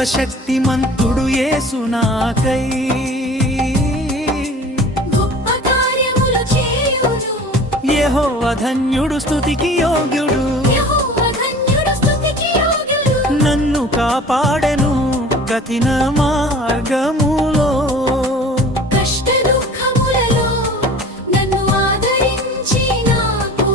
సర్వశక్తిమంతుడు యేసు నాకై గొప్ప కార్యములు చేయును. యెహోవా ధన్యుడు, స్తుతికి యోగ్యుడు. యెహోవా ధన్యుడు, స్తుతికి యోగ్యుడు. నన్ను కాపాడెను కఠిన మార్గములో. కష్ట దుఃఖములలో నన్ను ఆదరించి నాకు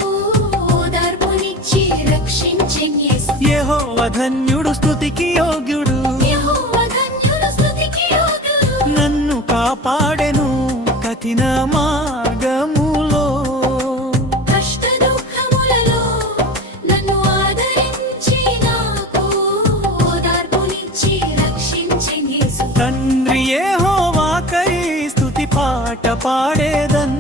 ఓదార్పునిచ్చి రక్షించెను యేసు. యెహోవా ధన్యుడు, స్తుతికి యోగ్యుడు. యెహోవా ధన్యుడు, స్తుతికి యోగ్యుడు. నన్ను కాపాడెను కఠిన మార్గములో. కష్ట దుఃఖములలో నన్ను ఆదరించి నాకు ఓదార్పునిచ్చి రక్షించెను యేసు. తండ్రి యెహోవాకై స్తుతి పాట పాడేదన్.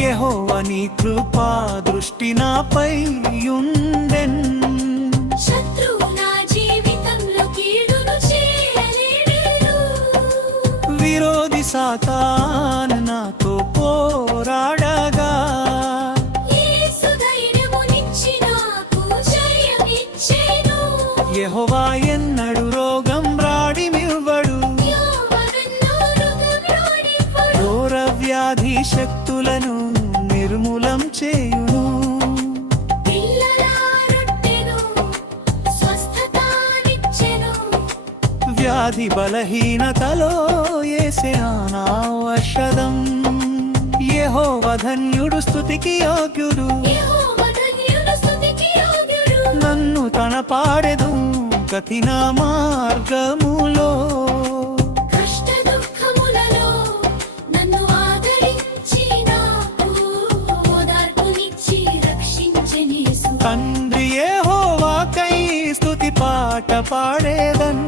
యెహోవా నీ కృపా దృష్టి నాపై ఉండెన్. శత్రువు నా జీవితంలో కీడును చేయలేడు. విరోధి సాతాను నాతో పోరాడగా. యేసు ధైర్యమునిచ్చి నాకు జయమిచ్చెను. యెహోవా ఎన్నడు రోగం రాడిమివ్వడు. యెహోవా నన్ను రోగంలోనివ్వడు. ఘోర వ్యాధి శక్తులను నిర్మూలం చేయును. పిల్లల రొట్టెను స్వస్థతనిచ్చెను. వ్యాధి బలహీనతలో యేసే నా ఔషధం. యెహోవా ధన్యుడు, స్తుతికి యోగ్యుడు. యెహోవా ధన్యుడు, స్తుతికి యోగ్యుడు. నన్ను తన పాడెదు కఠిన మార్గములో. కష్ట దుఃఖములలో నన్ను ఆదరించి నాకు ఓదార్పునిచ్చి రక్షించెను యేసు. తండ్రి యెహోవాకై స్తుతి పాట పాడేదన్.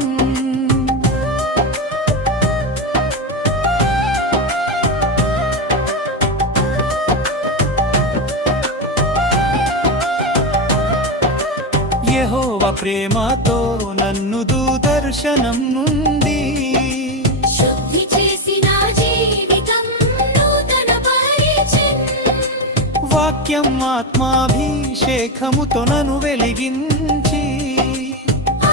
యెహోవా ప్రేమతో నన్ను దూదర్శనం నుండి శుద్ధి చేసి నా జీవితం నూతన పరిచెను. వాక్యం ఆత్మాభిషేకముతో నన్ను వెలిగించి.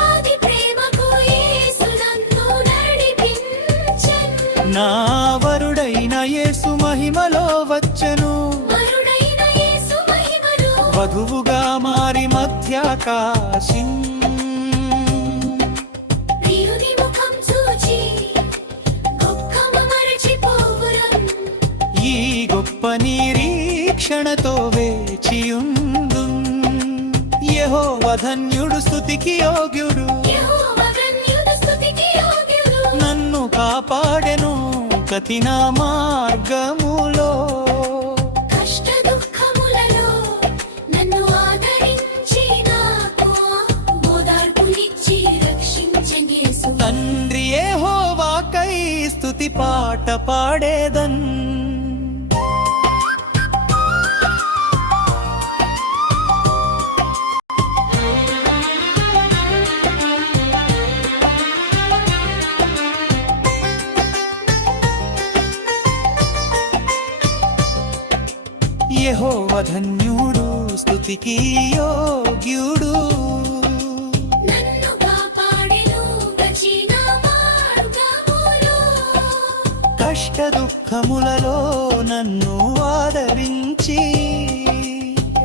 ఆది ప్రేమకు యేసు నన్ను నడిపించెను. నా వరుడైన యేసు మహిమలో వచ్చెను. మరుడైన యేసు మహిమలో వధువుగా మారి మధ్యాకాశిం. ప్రియుని ముఖం చూచి దుఃఖము మరచిపోవురం. ఈ గొప్ప నిరీక్షణతో వేచియుందు. యెహోవా ధన్యుడు, స్తుతికి యోగ్యుడు. యెహోవా ధన్యుడు, స్తుతికి యోగ్యుడు. నన్ను కాపాడెను కఠిన మార్గములో. కష్ట దుఃఖములలో నన్ను ఆదరించి నాకు ఓదార్పునిచ్చి రక్షించెను యేసు. తండ్రి యెహోవాకై స్తుతి పాట పాడేదన్. యెహోవా ధన్యుడు, స్తుతికి యోగ్యుడు. నన్ను కాపాడెను కఠిన మార్గములో. కష్ట దుఃఖములలో నన్ను ఆదరించి.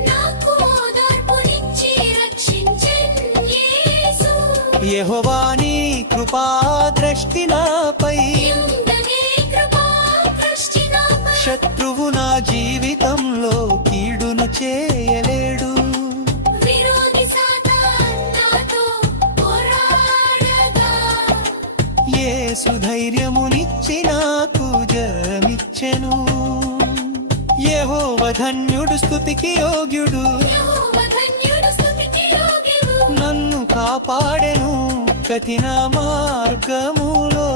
నాకు ఓదార్పునిచ్చి రక్షించెను యేసు. యెహోవా నీ కృపా దృష్టి నాపై. యుండనే కృపా దృష్టి నాపై. శత్రువు నా జీవితంలో కీడును చేయలేడు. విరోధి సాతాను నాతో పోరాడగా. యేసు ధైర్యమునిచ్చి నాకు జయమిచ్చెను. యెహోవా ధన్యుడు, స్తుతికి యోగ్యుడు. యెహోవా ధన్యుడు, స్తుతికి యోగ్యుడు. నన్ను కాపాడెను కఠిన మార్గములో.